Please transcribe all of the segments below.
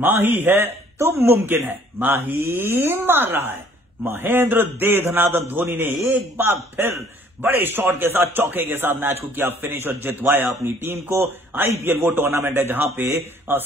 माही है तो मुमकिन है, माही मार रहा है। महेंद्र दे धनाधन धोनी ने एक बार फिर बड़े शॉट के साथ, चौके के साथ मैच को किया फिनिश और जितवाया अपनी टीम को। आईपीएल वो टूर्नामेंट है जहां पे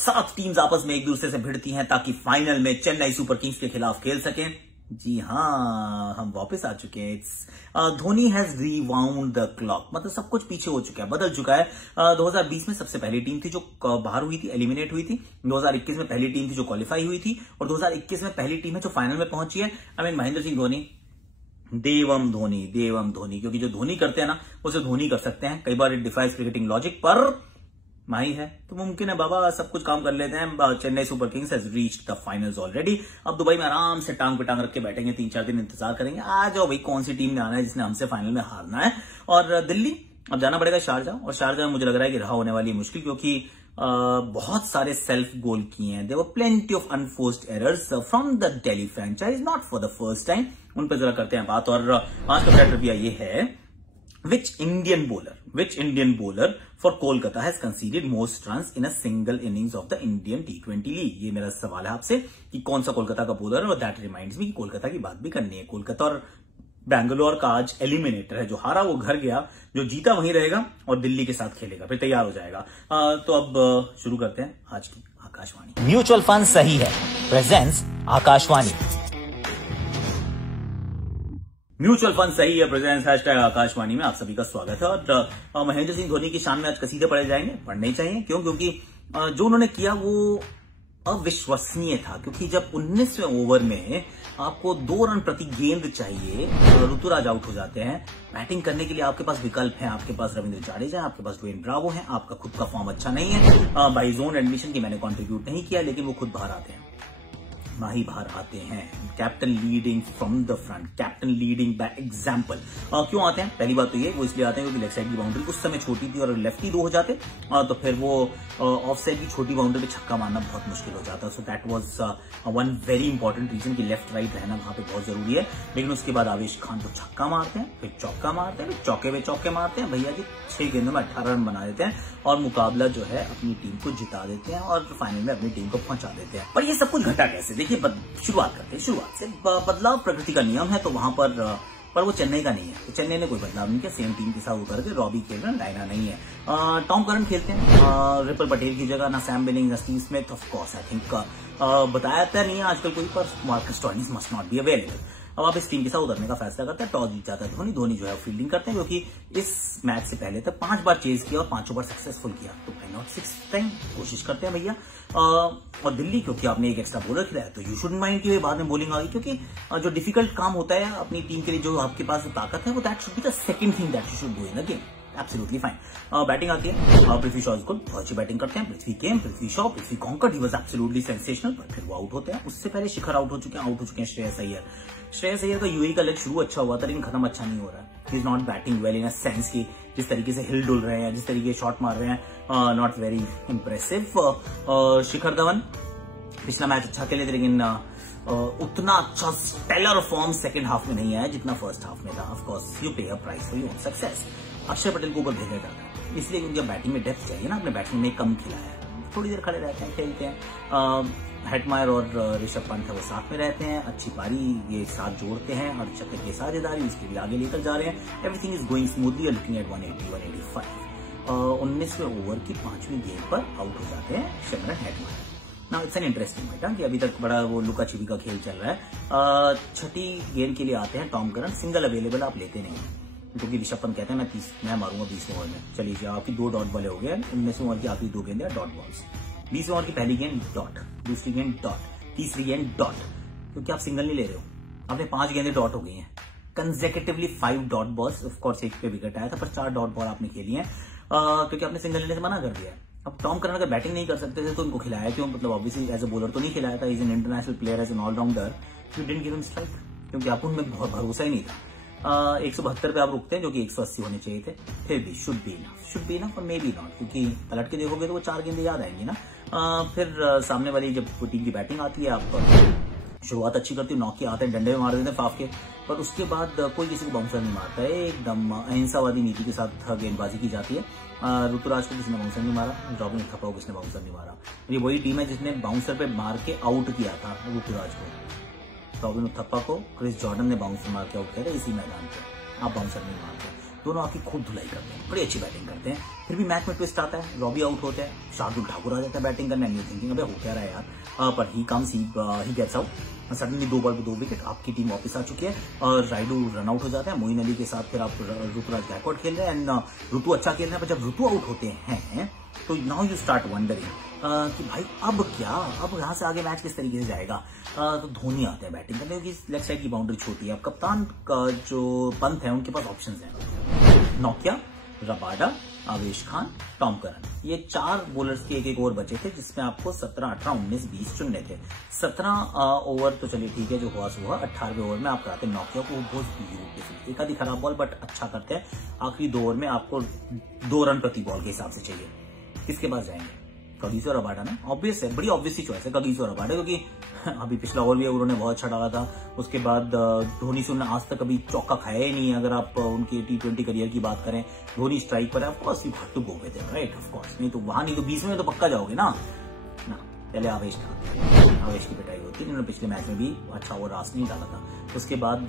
7 टीम्स आपस में एक दूसरे से भिड़ती हैं ताकि फाइनल में चेन्नई सुपर किंग्स के खिलाफ खेल सकें। जी हां, हम वापस आ चुके हैं। धोनी हैज रीवाउंड द क्लॉक, मतलब सब कुछ पीछे हो चुका है, बदल चुका है। 2020 में सबसे पहली टीम थी जो बाहर हुई थी, एलिमिनेट हुई थी। 2021 में पहली टीम थी जो क्वालिफाई हुई थी और 2021 में पहली टीम है जो फाइनल में पहुंची है। महेंद्र सिंह धोनी, देवम धोनी, देवम धोनी, क्योंकि जो धोनी करते हैं ना उसे धोनी कर सकते हैं। कई बार इट डिफाइज क्रिकेटिंग लॉजिक, पर माही है तो मुमकिन है बाबा, सब कुछ काम कर लेते हैं। Chennai super Kings has reached the finals already. अब दुबई में आराम से टांग पे टांग रख के बैठेंगे, 3-4 दिन इंतजार करेंगे। आ जाओ भाई, कौन सी टीम में आना है जिसने हमसे फाइनल में हारना है। और दिल्ली अब जाना पड़ेगा शारजाह, और शारजाह में मुझे लग रहा है कि रहा होने वाली मुश्किल, क्योंकि बहुत सारे सेल्फ गोल किए हैं। There were plenty of unforced errors from the Delhi franchise, not for the first time. उन पर जरा करते हैं बात। और आज का ट्रिविया ये है, Which Indian bowler for Kolkata has conceded most runs in a single innings of the Indian T20 League? ये मेरा सवाल है आपसे कि कौन सा कोलकाता का बॉलर है। और दैट रिमाइंड्स मी कि कोलकाता की बात भी करनी है। कोलकाता और बैंगलोर का आज एलिमिनेटर है। जो हारा वो घर गया, जो जीता वहीं रहेगा और दिल्ली के साथ खेलेगा, फिर तैयार हो जाएगा। तो अब शुरू करते हैं आज की आकाशवाणी। म्यूचुअल फंड सही है, प्रेजेंस आकाशवाणी। म्यूचुअल फंड सही है प्रेजेंस हैशटैग आकाशवाणी में आप सभी का स्वागत है। और महेंद्र सिंह धोनी की शान में आज कसीदे पढ़े जाएंगे, पढ़ने चाहिए। क्यों? क्योंकि जो उन्होंने किया वो अविश्वसनीय था। क्योंकि जब 19वें ओवर में आपको 2 रन प्रति गेंद चाहिए, ऋतुराज आउट हो जाते हैं। बैटिंग करने के लिए आपके पास विकल्प हैं, आपके पास रविंद्र जाडेजा है, आपके पास ड्वेन ब्रावो है, आपका खुद का फॉर्म अच्छा नहीं है। बाई जोन एडमिशन की मैंने कॉन्ट्रीब्यूट नहीं किया, लेकिन वो खुद बाहर आते हैं, माही बाहर आते हैं। Captain leading from the front, captain leading by example. क्यों आते हैं? पहली बात तो ये, वो इसलिए आते हैं क्योंकि लेफ्ट साइड की बाउंड्री उस समय छोटी थी और लेफ्टी 2 हो जाते, तो फिर वो ऑफ साइड की छोटी बाउंड्री पे छक्का मारना बहुत मुश्किल हो जाता। So that was one very important reason कि लेफ्ट राइट रहना वहां पे बहुत जरूरी है। लेकिन उसके बाद आवेश खान तो छक्का मारते हैं, फिर चौका मारते हैं, फिर चौके पे चौके मारते हैं। भैया जी 6 गेंदों में 18 रन बना देते हैं और मुकाबला जो है अपनी टीम को जिता देते हैं और फाइनल में अपनी टीम को पहुंचा देते हैं। पर ये सब कुछ घटा कैसे? देखिए, शुरुआत करते हैं शुरुआत से। बदलाव प्रकृति का नियम है, तो वहां पर वो चेन्नई का नहीं है। तो चेन्नई ने कोई बदलाव नहीं किया, सेम टीम के साथ उतर के रॉबी खेल रहे हैं, डायना नहीं है। टॉम करन खेलते हैं रिपल पटेल की जगह, ना सैम बिलिंग्स ना Steve Smith. Of course I think बताया तो नहीं है आजकल कोई, पर Marcus Stoinis must not be available. अब आप इस टीम के साथ उतरने का फैसला करते हैं। टॉस जीत जाता है धोनी जो है फील्डिंग करते हैं, क्योंकि इस मैच से पहले तक 5 बार चेज किया और 5 बार सक्सेसफुल किया, तो व्हाई नॉट 6th टाइम कोशिश करते हैं भैया। और दिल्ली, क्योंकि आपने एक एक्स्ट्रा बॉलर खिलाया तो यू शुडंट माइंड कि बाद में बॉलिंग आ गई, क्योंकि जो डिफिकल्ट काम होता है अपनी टीम के लिए, जो आपके पास ताकत है, वो that should be the second thing that you should do in the game. Absolutely fine. Batting आती है, पृथ्वी शॉ गुड, बहुत अच्छी बैटिंग करते हैं। Prithvi conquered, he was absolutely sensational, पर फिर वो आउट होते हैं। उससे पहले शिखर आउट हो चुके हैं श्रेयस अय्यर का यूएई का लेग शुरू अच्छा हुआ था, लेकिन खत्म अच्छा नहीं हो रहा है। He is not batting well in a sense की जिस तरीके से हिल डुल रहे हैं, जिस तरीके से शॉट मार रहे हैं, not very impressive. Shikhar Dhawan पिछला मैच अच्छा खेले थे, लेकिन उतना अच्छा स्टेलर फॉर्म सेकंड हाफ में नहीं आया जितना फर्स्ट हाफ में था। ऑफ कोर्स यू पे a price for your success. अक्षर पटेल को ऊपर भेजा जाता है, इसलिए उनकी बैटिंग में डेप्थ चाहिए ना। अपने बैटिंग में कम खिलाया है, थोड़ी देर खड़े रहते हैं, खेलते हैं। हेटमायर और ऋषभ पंत है वो साथ में रहते हैं, अच्छी पारी ये साथ जोड़ते हैं और चक्कर की साझेदारी उसके लिए आगे लेकर जा रहे हैं। Everything is going smoothly, looking at 180-185। 19वें ओवर की 5वीं गेंद पर आउट हो जाते हैं शिमरन हेटमायर। ना इट्स एन इंटरेस्टिंग मैच कि अभी तक बड़ा वो लुका छिपी का खेल चल रहा है। 6ठी गेंद के लिए आते हैं टॉम करन, सिंगल अवेलेबल आप लेते नहीं, क्योंकि ऋषभ पंत कहते हैं मैं मारूंगा 20वें ओवर में। चलिए जी, आपकी 2 डॉट बॉल हो गए। 19वें ओवर की आखिरी 2 गेंदें डॉट बॉल्स। 20वें ओवर की पहली गेंद डॉट, दूसरी गेंद डॉट, तीसरी गेंद डॉट, क्योंकि आप सिंगल नहीं ले रहे हो। आपने 5 गेंदें डॉट हो गई हैं consecutively, 5 dot balls. Of course एक पे विकेट आया था, पर 4 डॉट बॉल आपने खेली है, क्योंकि आपने सिंगल लेने से मना कर दिया। अब टॉम करन अगर बैटिंग नहीं कर सकते थे तो उनको खिलाया क्यों? मतलब ऑब्वियसली एज अ बॉलर तो नहीं खिलाया था, is an international player, as an allrounder, you didn't give him strike, क्योंकि आप उनमें बहुत भरोसा ही नहीं था। 172 पे आप रुकते हैं, जो कि 180 होने चाहिए थे। फिर भी शुड बी इनफ और मे बी नॉट, क्योंकि पलट के देखोगे तो वो 4 गेंदें याद आएंगी ना। फिर सामने वाली जब टीम की बैटिंग आती है, आप शुरुआत अच्छी करती है, नॉकिया आते हैं, डंडे में मार देते हैं फाफ के, पर उसके बाद कोई किसी को बाउंसर नहीं मारता है। एकदम अहिंसावादी नीति के साथ गेंदबाजी की जाती है। ऋतुराज को किसी ने बाउंसर नहीं मारा, रॉबिन थप्पा को किसी ने बाउंसर नहीं मारा। ये वही टीम है जिसने बाउंसर पे मार के आउट किया था ऋतुराज को। रॉबिन थप्पा को क्रिस जॉर्डन ने बाउंसर मार के आउट किया था इसी मैदान पे। आप बाउंसर नहीं मारते, दोनों आके खूब धुलाई करते हैं, बड़ी अच्छी बैटिंग करते हैं। फिर भी मैच में ट्विस्ट आता है, रॉबी आउट होते हैं, शार्दुल ठाकुर आ जाता है बैटिंग करने। एंड यू थिंकिंग अबे हो क्या रहा है यार, पर he comes, he gets out. Suddenly 2 ball पे 2 विकेट, आपकी टीम वापस आ चुकी है और राइडू रन आउट हो जाता है। मोइन अली के साथ फिर आप ऋतुराज गायकवाड़ खेल रहे हैं एंड ऋतु अच्छा खेल रहे हैं। पर जब ऋतु आउट होते हैं तो नाउ यू स्टार्ट वंडरिंग कि भाई अब क्या, अब यहाँ से आगे मैच किस तरीके से जाएगा। तो धोनी आते हैं बैटिंग करने, क्योंकि लेफ्ट साइड की बाउंड्री छोटी है। अब कप्तान का जो पंत है उनके पास ऑप्शंस हैं, नॉकिया, रबाडा, आवेश खान, टॉम करन, ये 4 बॉलर्स के एक ओवर बचे थे जिसमें आपको 17, 18, 19, 20 चुनने थे। 17 ओवर तो चलिए ठीक है, जो हुआ सो हुआ। 18वें ओवर में आप कराते नॉकिया को, बहुत ब्यूटीफुल, एक आधी खराब बॉल बट अच्छा करते हैं। आखिरी 2 ओवर में आपको 2 रन प्रति बॉल के हिसाब से चाहिए। किसके पास जाएंगे? कगिसो रबाडा ना, ऑब्वियस है, बड़ी ऑब्वियस सी चॉइस है कगिसो रबाडा, क्योंकि अभी पिछला ओवर भी उन्होंने बहुत अच्छा डाला था। उसके बाद धोनी से उन्होंने आज तक कभी चौका खाया ही नहीं है। अगर आप उनके T20 करियर की बात करें, धोनी स्ट्राइक पर है, of course you have to go with him, right, of course. नहीं तो वहां नहीं तो 20 में तो पक्का जाओगे ना। पहले आवेश की पिटाई होती है, जिन्होंने पिछले मैच में भी अच्छा ओवर रास नहीं डाला था। उसके बाद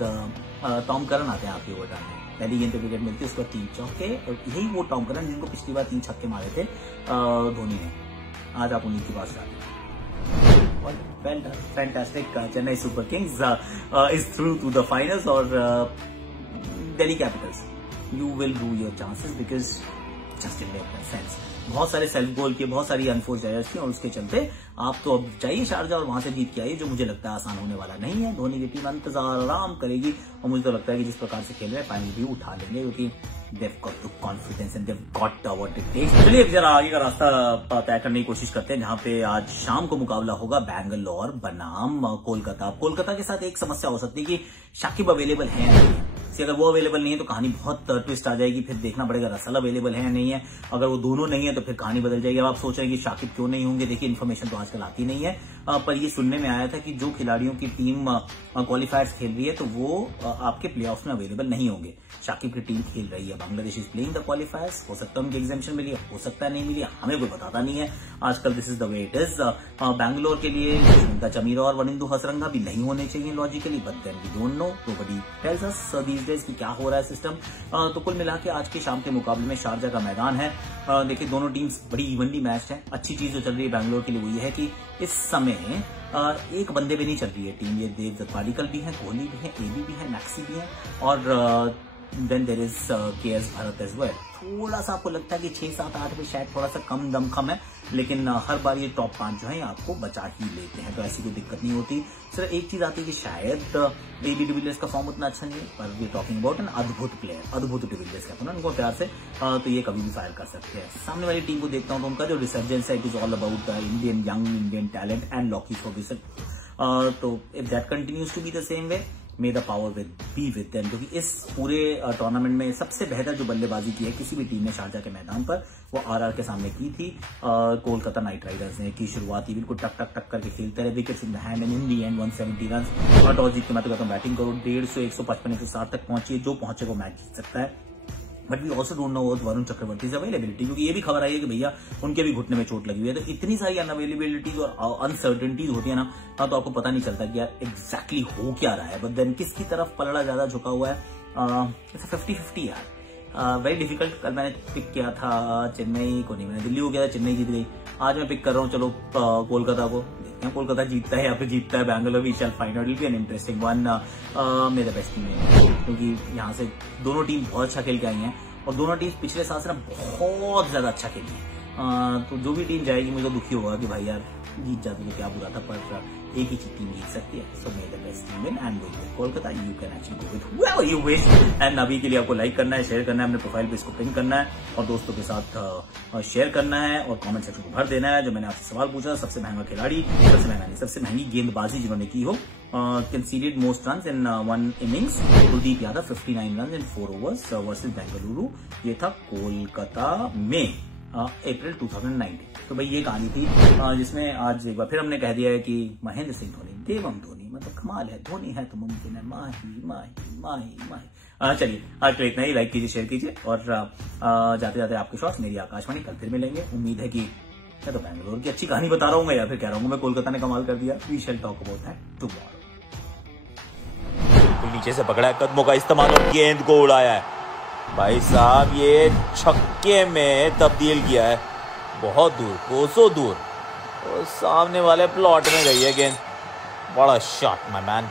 टॉम करन आते हैं आपके ओवर डालने, पहली गेंद पे विकेट मिलती है, उसके बाद 3 चौके। यही वो टॉम करन जिनको पिछली बार 3 छक्के मारे थे धोनी ने, आज आप उन्हीं के पास जाते हैं। Fantastic. Chennai Super Kings is through to the finals, or Delhi Capitals. You will do your chances because just in their sense. बहुत सारे सेल्फ गोल किए, बहुत सारी अनफोर्स एरर्स थी और उसके चलते आप तो अब जाइए शारजा और वहां से जीत के आइए, जो मुझे लगता है आसान होने वाला नहीं है। धोनी की टीम इंतजार आराम करेगी और मुझे तो लगता है कि जिस प्रकार से खेल रहे हैं फाइनल भी उठा लेंगे, क्योंकि they've got the confidence and they've got what it takes. चलिए अब जरा आगे का रास्ता तय करने की कोशिश करते हैं, जहां पे आज शाम को मुकाबला होगा बैंगलोर बनाम कोलकाता। कोलकाता के साथ एक समस्या हो सकती है कि शाकिब अवेलेबल है या नहीं है। अगर वो अवेलेबल नहीं है तो कहानी बहुत ट्विस्ट आ जाएगी, फिर देखना पड़ेगा रसल अवेलेबल है या नहीं है। अगर वो दोनों नहीं है तो फिर कहानी बदल जाएगी। अब आप सोच रहे हैं कि शाकिब क्यों नहीं होंगे, देखिए इन्फॉर्मेशन तो आजकल आती नहीं है, पर ये सुनने में आया था कि जो खिलाड़ियों की टीम क्वालिफायर्स खेल रही है तो वो आपके प्लेऑफ्स में अवेलेबल नहीं होंगे। शाकिब की टीम खेल रही है, बांग्लादेश इज प्लेइंग द क्वालिफायर्स, हो सकता है उनकी एग्जामिशन मिली है, हो सकता है नहीं मिली, हमें कोई बताता नहीं है आजकल। This is the way it is. Bangalore के लिए सुष्मिता चमीरा और वनिंदु हसरंगा भी नहीं होने चाहिए logically, but then we don't know, nobody tells us these days कि क्या हो रहा है सिस्टम। तो कुल मिला के आज के शाम के मुकाबले में शारजा का मैदान है। देखिए दोनों टीम्स बड़ी इवनली मैच है। अच्छी चीज जो चल रही है बैंगलोर के लिए वो ये है कि इस समय एक बंदे पे नहीं चल रही है टीम, ये देवदत्त पाडिक्कल भी है, कोहली भी है, एबी भी है, मैक्सी भी है, और then there is KS Bharat as well. थोड़ा सा आपको लगता है कि 6, 7, 8 में शायद थोड़ा सा कम दमखम है, लेकिन हर बार ये टॉप 5 जो है आपको बचा ही लेते हैं, तो ऐसी कोई दिक्कत नहीं होती। सिर्फ एक चीज आती है कि शायद एबी डिविलियर्स का फॉर्म उतना अच्छा नहीं है, पर वी टॉकिंग अबाउट एन अद्भुत प्लेयर, अद्भुत डिविलियर्स कहते हैं ना उनको प्यार से, तो ये कभी भी फायर कर सकते हैं। सामने वाली टीम को देखता हूँ तो उनका जो रिसर्जेंस है, it is all about Indian young Indian talent and Lockie Ferguson. तो if that continues to be the same way, may the power be with them, क्योंकि इस पूरे टूर्नामेंट में सबसे बेहतर जो बल्लेबाजी की है किसी भी टीम ने शारजा के मैदान पर, वो आरआर के सामने की थी। कोलकाता नाइट राइडर्स ने की शुरुआत ही बिल्कुल टक टक टक करके खेलते रहे, wickets in the hand and in the and 170 run और टॉस जीत के मैं तो कहता हूँ बैटिंग करो, 150, 155, 160 तक पहुंची, जो पहुंचे वो मैच जीत सकता है। But we also don't know Varun Chakravarthy से अवेलेबिलिटी, क्योंकि ये भी खबर आई है कि भैया उनके भी घुटने में चोट लगी हुई है। तो इतनी सारी अनअवेलेबिलिटीज और अनसर्टेनिटीज होती है ना, तो आपको पता नहीं चलता कि यार एग्जैक्टली हो क्या रहा है। बट देन किसकी तरफ पलड़ा ज्यादा झुका हुआ है, 50-50 यार, वेरी डिफिकल्ट। कल मैंने पिक किया था चेन्नई को, नहीं मैंने दिल्ली को किया था, चेन्नई जीत गई। आज मैं पिक कर रहा हूँ चलो कोलकाता को, देखते हैं कोलकाता जीतता है या फिर जीतता है बैंगलोर भी। चल फाइनल भी एन इंटरेस्टिंग वन, मेरा बेस्ट टीम है, क्योंकि यहाँ से दोनों टीम बहुत अच्छा खेल के आई हैं और दोनों टीम पिछले साल से ना बहुत ज्यादा अच्छा खेली है। तो जो भी टीम जाएगी मुझे दुखी होगा कि भाई यार जीत जाती तो क्या बुरा था, पर एक ही टीम जीत सकती है। So may the best team win and with Kolkata, you can actually go with where you wish. And अभी के लिए आपको लाइक करना है, शेयर करना है, अपने प्रोफाइल पे इसको पिन करना है और दोस्तों के साथ शेयर करना है और कमेंट सेक्शन को भर देना है। जो मैंने आपसे सवाल पूछा, सबसे महंगा खिलाड़ी, सबसे महंगा नहीं, सबसे महंगी गेंदबाजी जिन्होंने की हो, conceded most runs in one innings, Kuldeep Yadav 59 runs in 4 overs versus Bengaluru. ये था कोलकाता में। अप्रैल 2019। तो भाई ये कहानी थी जिसमें आज एक बार फिर हमने कह दिया है कि महेंद्र सिंह धोनी, देवम धोनी, मतलब कमाल है, धोनी है तो मुमकिन है, माही माही माही माही। चलिए आज तो इतना ही। लाइक कीजिए, शेयर कीजिए और जाते जाते आपके शॉट्स मेरी आकाशवाणी कल फिर मिलेंगे। उम्मीद है कि मैं तो बैंगलोर की अच्छी कहानी बता रहा हूँ या फिर कह रहा हूँ मैं कोलकाता ने कमाल कर दिया। We shall talk about that tomorrow. नीचे से पकड़ा है, कदमों का इस्तेमाल और गेंद को उड़ाया है। भाई साहब ये छक्के में तब्दील किया है, बहुत दूर, कोसों दूर, और सामने वाले प्लॉट में गई है गेंद। बड़ा शॉट माय मैन।